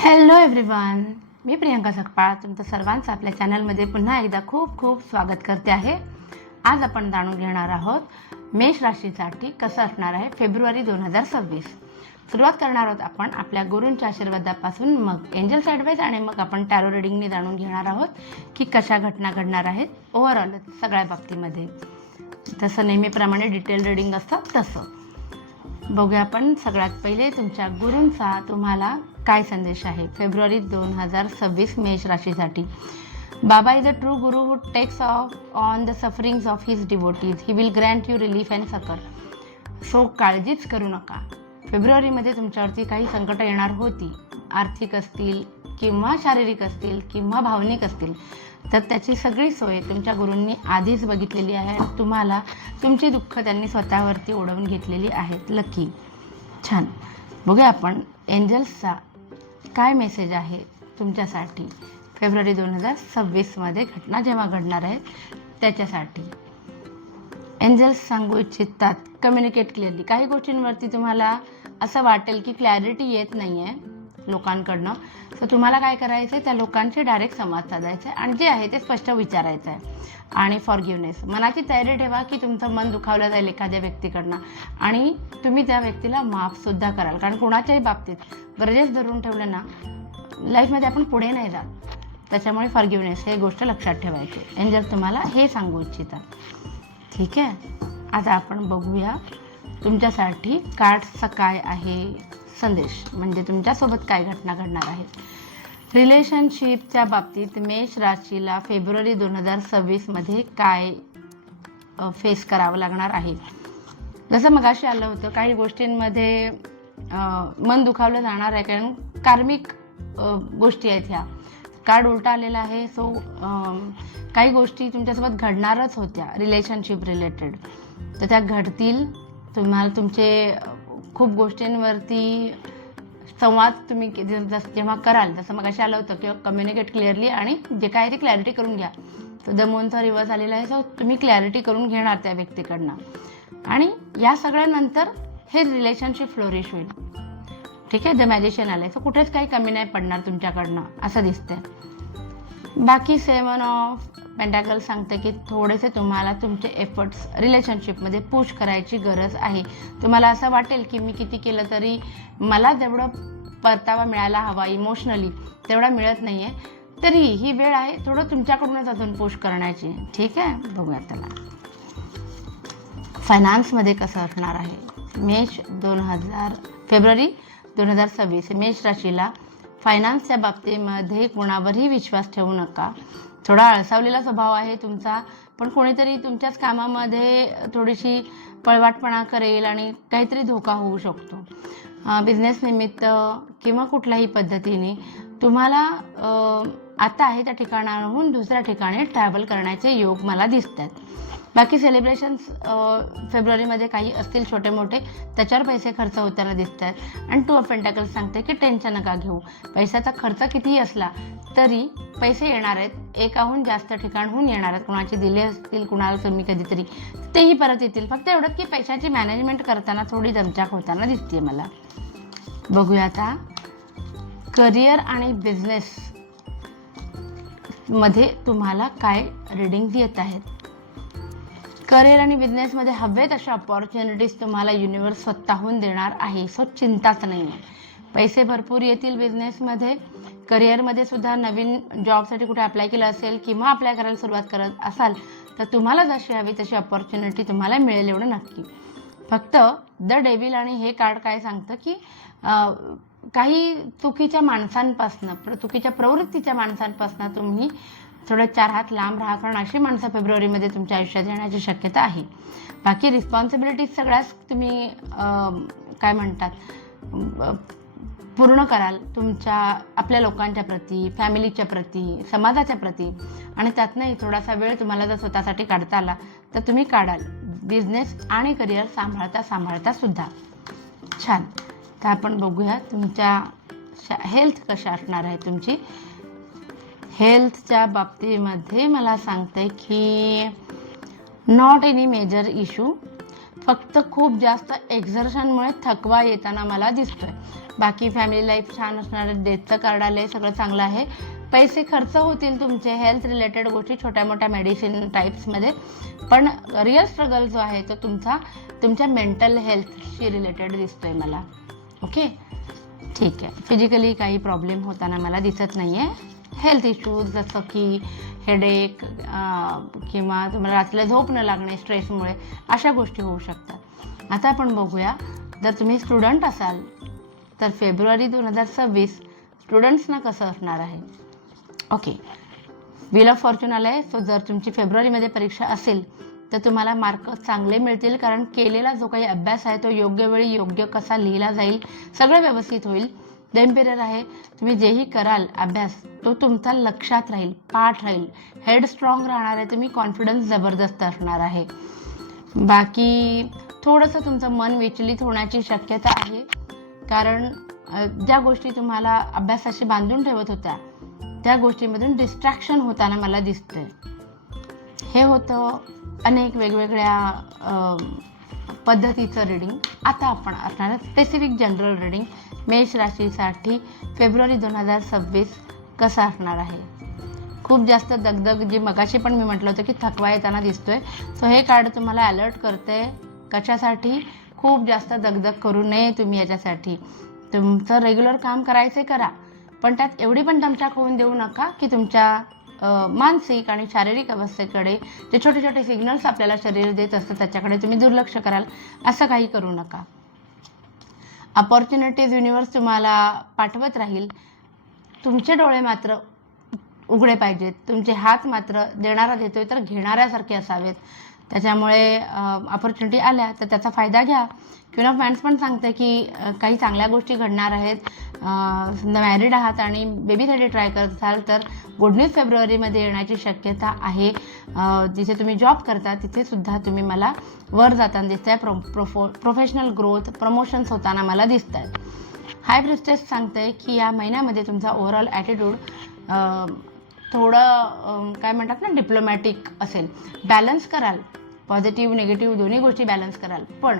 Hello everyone, मी प्रियंका सकपाळ तुमचं सर्वांचं आपल्या चॅनलमध्ये पुन्हा एकदा खूप खूप स्वागत करते आहे. आज आपण जाणून घेणार आहोत मेष राशीसाठी कसं असणार आहे फेब्रुवारी 2026. सुरुवात करणार आहोत आपण आपल्या गुरूंच्या आशीर्वादापासून, मग एंजल्स ॲडवाइस आणि मग आपण टॅरो रिडिंगने जाणून घेणार आहोत की कशा घटना घडणार आहेत ओव्हरऑल सगळ्या बाबतीमध्ये. तसं नेहमीप्रमाणे डिटेल रिडिंग असतं तसं बघूया आपण. सगळ्यात पहिले तुमच्या गुरूंचा तुम्हाला काय संदेश आहे फेब्रुवारी 2026 मेष राशीसाठी. बाबा is a true Guru who text on the sufferings of his devotees. He will Grant you relief and सकर. सो काळजीच करू नका. फेब्रुवारीमध्ये तुमच्यावरती काही संकटं येणार होती, आर्थिक असतील किंवा शारीरिक असतील किंवा भावनिक असतील, तर त्याची सगळी सोय तुमच्या गुरूंनी आधीच बघितलेली आहे आणि तुम्हाला तुमची दुःख त्यांनी स्वतःवरती ओढवून घेतलेली आहेत. लकी. छान. बघूया आपण एंजल्सचा काय मेसेज आहे तुमच्यासाठी फेब्रुवारी 2026मध्ये घटना जेव्हा घडणार आहेत त्याच्यासाठी. एंजल्स सांगू इच्छितात कम्युनिकेट क्लिअरली. काही गोष्टींवरती तुम्हाला असं वाटेल की क्लॅरिटी येत नाही आहे लोकांकडनं, तर तुम्हाला काय करायचं आहे, त्या लोकांशी डायरेक्ट संवाद साधायचा आहे आणि जे आहे ते स्पष्ट विचारायचं आहे. आणि फॉरगिव्हनेस, मनाची तयारी ठेवा की तुमचं मन दुखावलं जाईल एखाद्या व्यक्तीकडनं आणि तुम्ही त्या व्यक्तीला माफसुद्धा कराल, कारण कोणाच्याही बाबतीत ग्रजेस धरून ठेवलं ना लाईफमध्ये आपण पुढे नाही जात. त्याच्यामुळे फॉरगिव्हनेस हे गोष्ट लक्षात ठेवायची. एंजल तुम्हाला हे सांगू इच्छितात. ठीक आहे, आता आपण बघूया तुमच्यासाठी कार्ड्सचा काय आहे संदेश, म्हणजे तुमच्यासोबत काय घटना घडणार आहे. रिलेशनशिपच्या बाबतीत मेष राशीला फेब्रुवारी 2026मध्ये काय फेस करावं लागणार आहे. जसं मगाशी आलं होतं, काही गोष्टींमध्ये मन दुखावलं जाणार आहे, कारण कार्मिक गोष्टी आहेत ह्या. कार्ड उलटा आलेला आहे. सो काही गोष्टी तुमच्यासोबत घडणारच होत्या रिलेशनशिप रिलेटेड, तर त्या घडतील. तुम्हाला तुमचे खूप गोष्टींवरती संवाद तुम्ही जेव्हा कराल, जसं मग आलं होतं की कम्युनिकेट क्लिअरली आणि जे काय आहे ते क्लॅरिटी करून घ्या. तर द मूनचा रिव्हर्स आलेला आहे. सो तुम्ही क्लॅरिटी करून घेणार त्या व्यक्तीकडनं आणि या सगळ्यानंतर हे रिलेशनशिप फ्लोरिश होईल. ठीक आहे. द मॅजिशियन आलं आहे. सो कुठेच काही कमी नाही पडणार तुमच्याकडनं असं दिसतंय. बाकी 7 ऑफ पेंटॅकल्स सांगते की थोडेसे तुम्हाला तुमचे एफर्ट्स रिलेशनशिपमध्ये पुश करायची गरज आहे. तुम्हाला असं वाटेल की मी किती केलं तरी मला जेवढं परतावा मिळायला हवा इमोशनली तेवढा मिळत नाही आहे, तरी ही वेळ आहे थोडं तुमच्याकडूनच अजून पुश करण्याची. ठीक आहे, बघूया त्याला. फायनान्समध्ये कसं असणार आहे फेब्रुवारी 2026 मेष राशीला. फायनान्सच्या बाबतीमध्ये कोणावरही विश्वास ठेवू नका. थोडा आळसावलेला स्वभाव आहे तुमचा, पण कोणीतरी तुमच्याच कामामध्ये थोडीशी पळवाटपणा करेल आणि काहीतरी धोका होऊ शकतो. बिझनेस निमित्त किंवा कुठल्याही पद्धतीने तुम्हाला आता आहे त्या ठिकाणाहून दुसऱ्या ठिकाणी ट्रॅव्हल करण्याचे योग मला दिसत आहेत. बाकी सेलिब्रेशन्स फेब्रुवारीमध्ये काही असतील छोटे मोठे, त्याच्यावर पैसे खर्च होताना दिसत आहेत. आणि 2 ऑफ पेंटॅकल्स सांगते की टेन्शन नका घेऊ. पैशाचा खर्च कितीही असला तरी पैसे येणार आहेत, एकाहून जास्त ठिकाणहून येणार आहेत. कुणाचे दिले असतील, कुणाला तुम्ही कधीतरी, तेही परत येतील. फक्त एवढंच की पैशाची मॅनेजमेंट करताना थोडी दमछाक होताना दिसते मला. बघूया आता करिअर आणि बिझनेस मध्ये तुम्हाला काय रिडिंग येत आहेत. करिअर आणि बिझनेसमध्ये हवेत अशा अपॉर्च्युनिटीज तुम्हाला युनिवर्स स्वतःहून देणार आहे. सो चिंताच नाही आहे. पैसे भरपूर येतील बिझनेसमध्ये. करिअरमध्ये सुद्धा नवीन जॉबसाठी कुठे अप्लाय केलं असेल किंवा अप्लाय करायला सुरुवात करत असाल तर तुम्हाला जशी हवी तशी अपॉर्च्युनिटी तुम्हाला मिळेल एवढं नक्की. फक्त द डेव्हिल आणि हे कार्ड काय सांगतं की काही चुकीच्या माणसांपासनं, चुकीच्या प्रवृत्तीच्या माणसांपासनं तुम्ही थोडं 4 हात लांब राहा, कारण अशी माणसं फेब्रुवारीमध्ये तुमच्या आयुष्यात येण्याची शक्यता आहे. बाकी रिस्पॉन्सिबिलिटीज सगळ्याच तुम्ही काय म्हणतात पूर्ण कराल तुमच्या आपल्या लोकांच्या प्रती, फॅमिलीच्या प्रती, समाजाच्या प्रती, आणि त्यातनंही थोडासा वेळ तुम्हाला जर स्वतःसाठी काढता आला तर तुम्ही काढाल. बिझनेस आणि करिअर सांभाळता सुद्धा. छान. तर आपण बघूया तुमच्या हेल्थ कशा असणार आहे तुमची. हेल्थच्या बाबतीमध्ये मला सांगते की नॉट एनी मेजर इशू. फक्त खूप जास्त एक्झर्शनमुळे थकवा येताना मला दिसतोय. बाकी फॅमिली लाईफ छान असणार आहे, डेथचं कार्ड आलं आहे, सगळं चांगलं आहे. पैसे खर्च होतील तुमचे हेल्थ रिलेटेड गोष्टी, छोट्या मोठ्या मेडिसिन टाईप्समध्ये, पण रिअल स्ट्रगल जो आहे तो तुमच्या मेंटल हेल्थशी रिलेटेड दिसतोय मला. ओके, ठीक आहे. फिजिकली काही प्रॉब्लेम होताना मला दिसत नाही आहे. हेल्थ इश्यूज जसं की हेडेक किंवा तुम्हाला रात्रीला झोप न लागणे स्ट्रेसमुळे, अशा गोष्टी होऊ शकतात. आता आपण बघूया, जर तुम्ही स्टुडंट असाल तर फेब्रुवारी 2026 स्टुडंट्सना कसं असणार आहे. ओके, व्हील ऑफ फॉर्च्यून आलं आहे. सो जर तुमची फेब्रुवारीमध्ये परीक्षा असेल तर तुम्हाला मार्क चांगले मिळतील, कारण केलेला जो काही अभ्यास आहे तो योग्य वेळी योग्य कसा लिहिला जाईल, सगळं व्यवस्थित होईल. द एम्पिरर आहे. तुम्ही जेही कराल अभ्यास तो तुमचा लक्षात राहील, पाठ राहील, हेड स्ट्रॉंग राहणार आहे, तुम्ही कॉन्फिडन्स जबरदस्त असणार आहे. बाकी थोडंसं तुमचं मन विचलित होण्याची शक्यता आहे, कारण ज्या गोष्टी तुम्हाला अभ्यासाशी बांधून ठेवत होत्या त्या गोष्टीमधून डिस्ट्रॅक्शन होताना मला दिसतंय. हे होतं अनेक वेगवेगळ्या पद्धतीचं रिडिंग. आता आपण असणार स्पेसिफिक जनरल रिडिंग मेष राशीसाठी फेब्रुवारी 2026 कसा असणार आहे. खूप जास्त दगदग, जी मगाशी पण मी म्हटलं होतं की थकवा येताना दिसतोय, सो हे कार्ड तुम्हाला अलर्ट करते. कशासाठी? खूप जास्त दगदग करू नये तुम्ही याच्यासाठी. तुमचं रेग्युलर काम करायचे करा, पण त्यात एवढी पण दमछाक होऊन देऊ नका की तुमच्या मानसिक आणि शारीरिक अवस्थेकडे जे छोटे छोटे सिग्नल्स आपल्याला शरीर देत असतं त्याच्याकडे तुम्ही दुर्लक्ष कराल, असं काही करू नका. अपॉर्च्युनिटीज युनिवर्स तुम्हाला पाठवत राहील. तुमचे डोळे मात्र उघडे पाहिजेत, तुमचे हात मात्र देणारा देतोय तर घेणाऱ्यासारखे असावेत. त्याच्यामुळे अपॉर्च्युनिटी आल्या तर त्याचा फायदा घ्या. क्वीन ऑफ वॅन्ड्स पण सांगते की काही चांगल्या गोष्टी घडणार आहेत. समजा मॅरिड आहात आणि बेबीसाठी ट्राय करत असाल तर गुड न्यूज फेब्रुवारीमध्ये येण्याची शक्यता आहे. जिथे तुम्ही जॉब करता तिथे सुद्धा तुम्ही मला वर जाताना दिसत आहे. प्रोफेशनल ग्रोथ, प्रमोशन्स होताना मला दिसत आहेत. हाय प्रिस्टेस सांगते की या महिन्यामध्ये तुमचा ओव्हरऑल ॲटिट्यूड थोडं काय म्हणतात ना, डिप्लोमॅटिक असेल. बॅलन्स कराल, पॉझिटिव्ह निगेटिव्ह दोन्ही गोष्टी बॅलन्स कराल, पण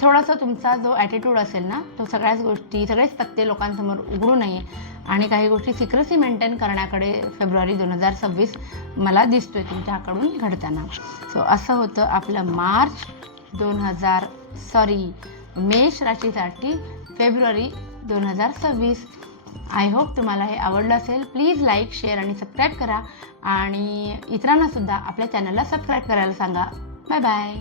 थोडासा तुमचा जो ॲटिट्यूड असेल ना तो सगळेच पत्ते लोकांसमोर उघडू नये आणि काही गोष्टी सिक्रेसी मेंटेन करण्याकडे फेब्रुवारी 2026 मला दिसतोय तुमच्याकडून घडताना. सो असं होतं आपलं मेष राशीसाठी फेब्रुवारी 2026. आय होप तुम्हाला हे आवडलं असेल. प्लीज लाईक, शेअर आणि सबस्क्राईब करा आणि इतरांना सुद्धा आपल्या चॅनलला सबस्क्राईब करायला सांगा. Bye bye.